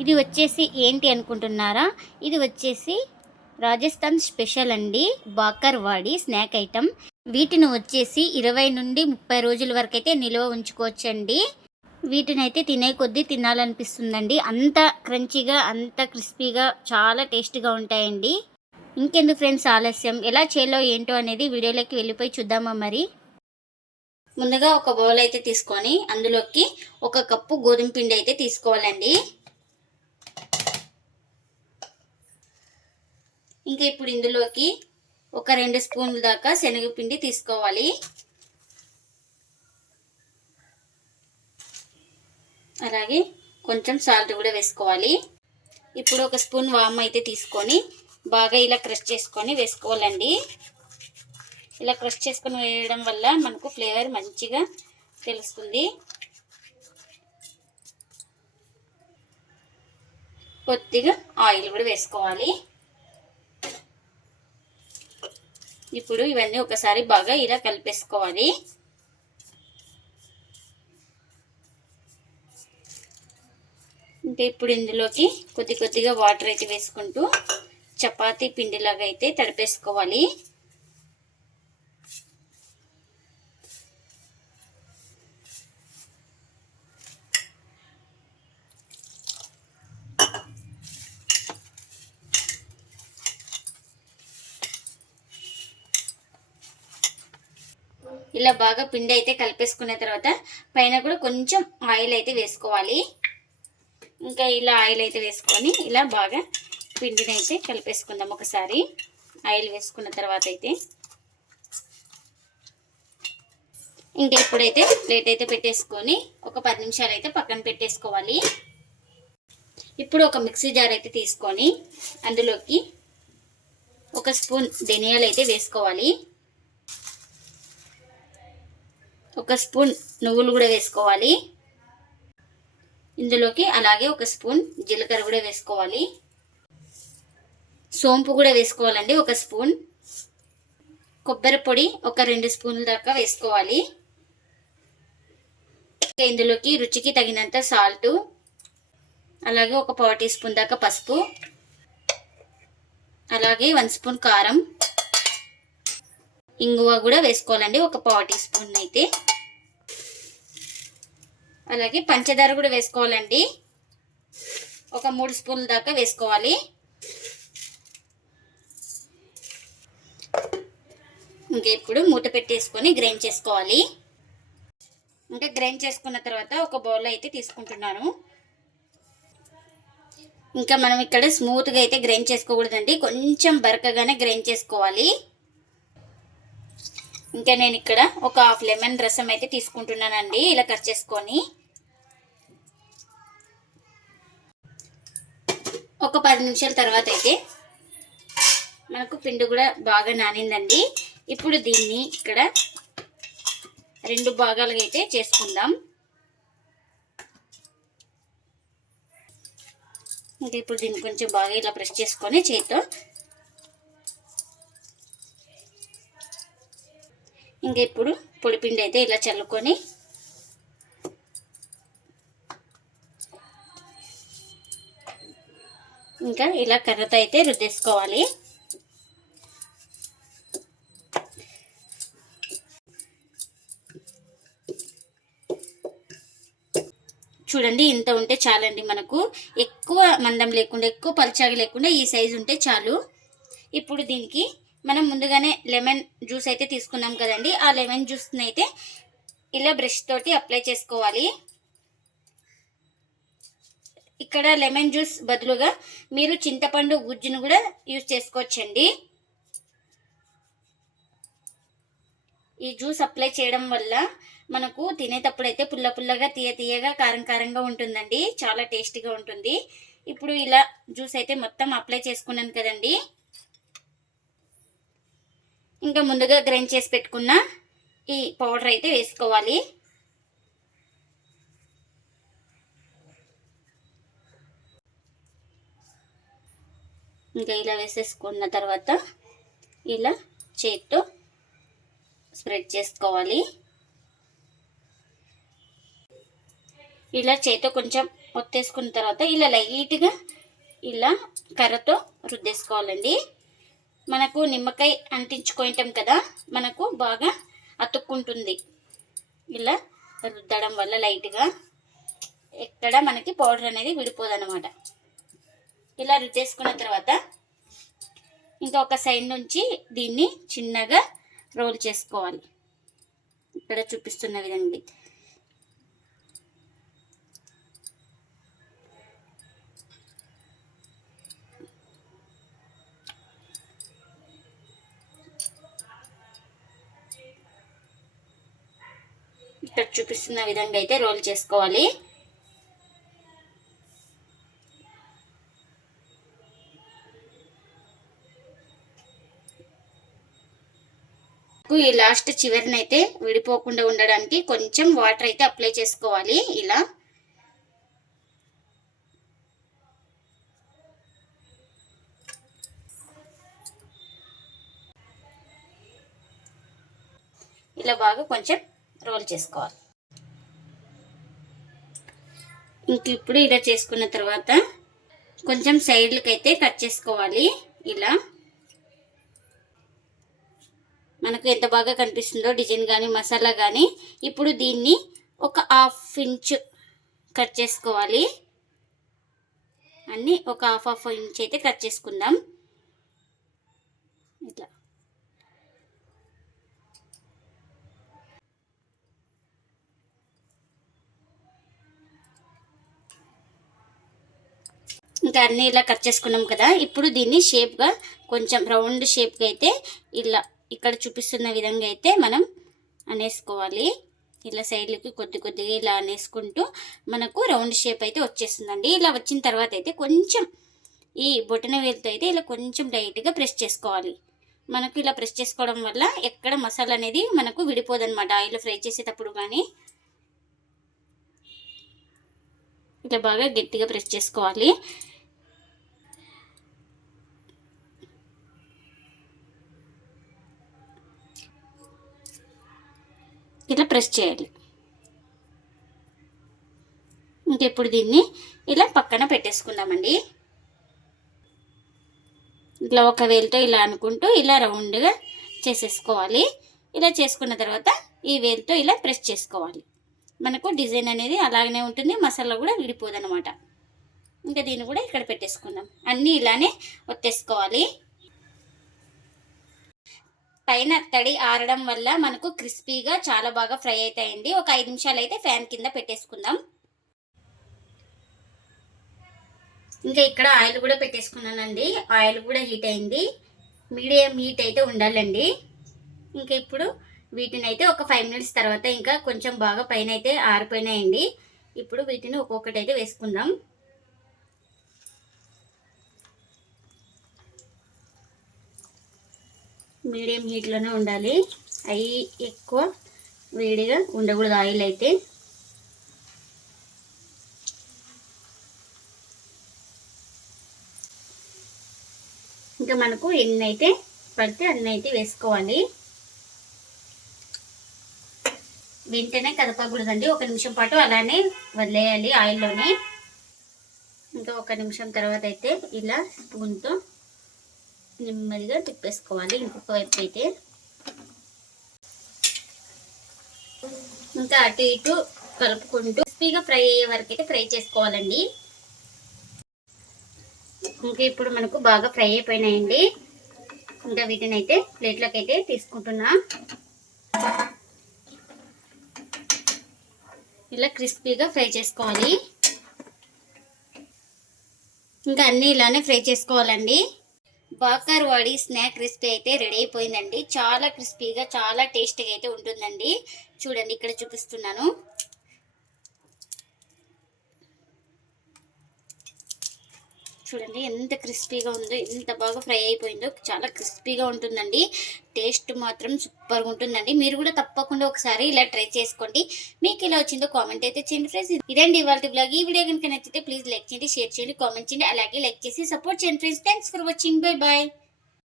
ఇది వచ్చేసి ఏంటి అనుకుంటున్నారా? ఇది వచ్చేసి రాజస్థాన్ స్పెషల్ అండి. Bhakarwadi snack item. వీటిని వచ్చేసి ఇరవై నుండి ముప్పై రోజుల వరకు అయితే నిల్వ ఉంచుకోవచ్చండి. వీటిని అయితే తినే కొద్దీ తినాలనిపిస్తుందండి. అంత క్రంచీగా అంత క్రిస్పీగా చాలా టేస్ట్గా ఉంటాయండి. ఇంకెందుకు ఫ్రెండ్స్ ఆలస్యం? ఎలా చేయాలో ఏంటో అనేది వీడియోలోకి వెళ్ళిపోయి చూద్దామా మరి? ముందుగా ఒక బౌల్ అయితే తీసుకొని అందులోకి ఒక కప్పు గోధుమ పిండి అయితే తీసుకోవాలండి. ఇంకా ఇప్పుడు ఇందులోకి ఒక రెండు స్పూన్ల దాకా శనగపిండి తీసుకోవాలి. అలాగే కొంచెం సాల్ట్ కూడా వేసుకోవాలి. ఇప్పుడు ఒక స్పూన్ వామ్ అయితే తీసుకొని బాగా ఇలా క్రష్ చేసుకొని వేసుకోవాలండి. ఇలా క్రష్ చేసుకొని వేయడం వల్ల మనకు ఫ్లేవర్ మంచిగా తెలుస్తుంది. కొద్దిగా ఆయిల్ కూడా వేసుకోవాలి. ఇప్పుడు ఇవన్నీ ఒకసారి బాగా ఇలా కలిపేసుకోవాలి. అంటే ఇప్పుడు ఇందులోకి కొద్ది కొద్దిగా వాటర్ అయితే వేసుకుంటూ చపాతీ పిండిలాగా అయితే తడిపేసుకోవాలి. ఇలా బాగా పిండి అయితే కలిపేసుకున్న తర్వాత పైన కూడా కొంచెం ఆయిల్ అయితే వేసుకోవాలి. ఇంకా ఇలా ఆయిల్ అయితే వేసుకొని ఇలా బాగా పిండిని అయితే కలిపేసుకుందాం ఒకసారి. ఆయిల్ వేసుకున్న తర్వాత అయితే. ఇంకా ఇప్పుడైతే ప్లేట్ అయితే పెట్టేసుకొని ఒక పది నిమిషాలు అయితే పక్కన పెట్టేసుకోవాలి. ఇప్పుడు ఒక మిక్సీ జార్ అయితే తీసుకొని అందులోకి ఒక స్పూన్ ధనియాలు అయితే వేసుకోవాలి. ఒక స్పూన్ నువ్వులు కూడా వేసుకోవాలి. ఇందులోకి అలాగే ఒక స్పూన్ జీలకర్ర కూడా వేసుకోవాలి. సోంపు కూడా వేసుకోవాలండి ఒక స్పూన్. కొబ్బరి పొడి ఒక రెండు స్పూన్ల దాకా వేసుకోవాలి. ఇందులోకి రుచికి తగినంత సాల్ట్ అలాగే ఒక పావు టీ స్పూన్ దాకా పసుపు అలాగే వన్ స్పూన్ కారం. ఇంగువ కూడా వేసుకోవాలండి ఒక పావు టీ స్పూన్ అయితే. అలాగే పంచదార కూడా వేసుకోవాలండి. ఒక మూడు స్పూన్ల దాకా వేసుకోవాలి. ఇంకా ఇప్పుడు మూత పెట్టేసుకొని గ్రైండ్ చేసుకోవాలి. ఇంకా గ్రైండ్ చేసుకున్న తర్వాత ఒక బౌల్ అయితే తీసుకుంటున్నాను. ఇంకా మనం ఇక్కడ స్మూత్గా అయితే గ్రైండ్ చేసుకోకూడదండి కొంచెం బరకగానే గ్రైండ్ చేసుకోవాలి. ఇంకా నేను ఇక్కడ ఒక హాఫ్ లెమన్ రసం అయితే తీసుకుంటున్నానండి. ఇలా కట్ చేసుకొని ఒక పది నిమిషాల తర్వాత అయితే మనకు పిండి కూడా బాగా నానిందండి. ఇప్పుడు దీన్ని ఇక్కడ రెండు భాగాలుగా అయితే చేసుకుందాం. ఇంకా ఇప్పుడు దీన్ని కొంచెం బాగా ఇలా ప్రెస్ చేసుకొని చేతితో ఇంకా ఇప్పుడు పొడిపిండి అయితే ఇలా చల్లుకొని ఇంకా ఇలా కర్రతో అయితే రుద్దేసుకోవాలి. చూడండి ఇంత ఉంటే చాలండి మనకు. ఎక్కువ మందం లేకుండా ఎక్కువ పల్చాగి లేకుండా ఈ సైజు ఉంటే చాలు. ఇప్పుడు దీనికి మనం ముందుగానే లెమన్ జ్యూస్ అయితే తీసుకున్నాం కదండి. ఆ లెమన్ జ్యూస్ని అయితే ఇలా బ్రష్ తోటి అప్లై చేసుకోవాలి. ఇక్కడ లెమన్ జ్యూస్ బదులుగా మీరు చింతపండు గుజ్జును కూడా యూజ్ చేసుకోవచ్చండి. ఈ జ్యూస్ అప్లై చేయడం వల్ల మనకు తినేటప్పుడు అయితే పుల్ల పుల్లగా తీయ తీయగా కారం కారంగా ఉంటుందండి. చాలా టేస్టీగా ఉంటుంది. ఇప్పుడు ఇలా జ్యూస్ అయితే మొత్తం అప్లై చేసుకున్నాను కదండి. ఇంకా ముందుగా గ్రైండ్ చేసి పెట్టుకున్న ఈ పౌడర్ అయితే వేసుకోవాలి. ఇంకా ఇలా వేసేసుకున్న తర్వాత ఇలా చేతితో స్ప్రెడ్ చేసుకోవాలి. ఇలా చేతితో కొంచెం ఒత్తేసుకున్న తర్వాత ఇలా లైట్గా ఇలా కర్రతో రుద్దేసుకోవాలండి. మనకు నిమ్మకాయ అంటించుకుంటాం కదా మనకు బాగా అతుక్కుంటుంది. ఇలా రుద్దడం వల్ల లైట్గా ఎక్కడ మనకి పౌడర్ అనేది విడిపోదనమాట ఇలా రుద్దేసుకున్న తర్వాత ఇంకా ఒక సైడ్ నుంచి దీన్ని చిన్నగా రోల్ చేసుకోవాలి. ఇక్కడ చూపిస్తున్న విధంగా. ఇక్కడ చూపిస్తున్న విధంగా అయితే రోల్ చేసుకోవాలి. ఈ లాస్ట్ చివరినైతే విడిపోకుండా ఉండడానికి కొంచెం వాటర్ అయితే అప్లై చేసుకోవాలి ఇలా. ఇలా బాగా కొంచెం రోల్ చేసుకోవాలి. ఇంక ఇప్పుడు ఇలా చేసుకున్న తర్వాత కొంచెం సైడ్లకి అయితే కట్ చేసుకోవాలి. ఇలా మనకు ఎంత బాగా కనిపిస్తుందో డిజైన్ కానీ మసాలా కానీ ఇప్పుడు దీన్ని ఒక హాఫ్ ఇంచ్ కట్ చేసుకోవాలి. అన్నీ ఒక హాఫ్ హాఫ్ ఇంచ్ అయితే కట్ చేసుకుందాం. ఇట్లా. ఇంకా అన్నీ ఇలా కట్ చేసుకున్నాం కదా ఇప్పుడు దీన్ని షేప్గా కొంచెం రౌండ్ షేప్గా అయితే ఇలా ఇక్కడ చూపిస్తున్న విధంగా అయితే మనం అనేసుకోవాలి. ఇలా సైడ్లకి కొద్ది కొద్దిగా ఇలా అనేసుకుంటూ మనకు రౌండ్ షేప్ అయితే వచ్చేస్తుందండి. ఇలా వచ్చిన తర్వాత అయితే కొంచెం ఈ బొటన వేలుతో అయితే ఇలా కొంచెం లైట్గా ప్రెస్ చేసుకోవాలి. మనకు ఇలా ప్రెస్ చేసుకోవడం వల్ల ఎక్కడ మసాలా అనేది మనకు విడిపోదనమాట ఆయిల్ ఫ్రై చేసేటప్పుడు కానీ ఇట్లా బాగా గట్టిగా ప్రెస్ చేసుకోవాలి. ఇలా ప్రెస్ చేయాలి. ఇంకెప్పుడు దీన్ని ఇలా పక్కన పెట్టేసుకుందామండి. ఇట్లా ఒక వేలుతో ఇలా అనుకుంటూ ఇలా రౌండ్గా చేసేసుకోవాలి. ఇలా చేసుకున్న తర్వాత ఈ వేలుతో ఇలా ప్రెస్ చేసుకోవాలి. మనకు డిజైన్ అనేది అలాగనే ఉంటుంది మసాలా కూడా విడిపోదన్నమాట. ఇంకా దీన్ని కూడా ఇక్కడ పెట్టేసుకుందాం. అన్నీ ఇలానే ఒత్తేసుకోవాలి. పైన తడి ఆరడం వల్ల మనకు క్రిస్పీగా చాలా బాగా ఫ్రై అవుతాయండి ఒక ఐదు నిమిషాలు అయితే ఫ్యాన్ కింద పెట్టేసుకుందాం. ఇంకా ఇక్కడ ఆయిల్ కూడా పెట్టేసుకున్నానండి. ఆయిల్ కూడా హీట్ అయింది. మీడియం హీట్ అయితే ఉండాలండి. ఇంకా ఇప్పుడు వీటిని అయితే ఒక ఫైవ్ మినిట్స్ తర్వాత ఇంకా కొంచెం బాగా పైన అయితే ఆరిపోయినాయండి. ఇప్పుడు వీటిని ఒక్కొక్కటి అయితే వేసుకుందాం. మీడియం హీట్లోనే ఉండాలి. అవి ఎక్కువ వేడిగా ఉండకూడదు ఆయిల్ అయితే. ఇంకా మనకు ఎన్ని అయితే పడితే అన్ని అయితే వేసుకోవాలి. వెంటనే కదపకూడదండి. ఒక నిమిషం పాటు అలానే వదిలేయాలి ఆయిల్లోనే. ఇంకా ఒక నిమిషం తర్వాత అయితే ఇలా స్పూన్తో నెమ్మదిగా తిప్పేసుకోవాలి. ఇంకొక వైపు అయితే. ఇంకా అటు ఇటు కలుపుకుంటూ క్రిస్పీగా ఫ్రై అయ్యే వరకు అయితే ఫ్రై చేసుకోవాలండి. ఇంకా ఇప్పుడు మనకు బాగా ఫ్రై అయిపోయినాయండి. ఇంకా వీటిని అయితే ప్లేట్లోకి అయితే తీసుకుంటున్నా. ఇలా క్రిస్పీగా ఫ్రై చేసుకోవాలి. ఇంకా అన్నీ ఇలానే ఫ్రై చేసుకోవాలండి. బాకర్ వాడి స్నాక్ రెసిపీ అయితే రెడీ అయిపోయిందండి. చాలా క్రిస్పీగా చాలా టేస్టీగా అయితే ఉంటుందండి. చూడండి ఇక్కడ చూపిస్తున్నాను. చూడండి ఎంత క్రిస్పీగా ఉందో ఎంత బాగా ఫ్రై అయిపోయిందో చాలా క్రిస్పీగా ఉంటుందండి. టేస్ట్ మాత్రం సూపర్గా ఉంటుందండి. మీరు కూడా తప్పకుండా ఒకసారి ఇలా ట్రై చేసుకోండి. మీకు ఇలా వచ్చిందో కామెంట్ అయితే చేయండి ఫ్రెండ్స్. ఇదండి ఇవాళ బ్లాగ్. ఈ వీడియో కనుక నచ్చితే ప్లీజ్ లైక్ చేయండి షేర్ చేయండి కామెంట్ చేయండి అలాగే లైక్ చేసి సపోర్ట్ చేయండి friends. Thanks for watching bye bye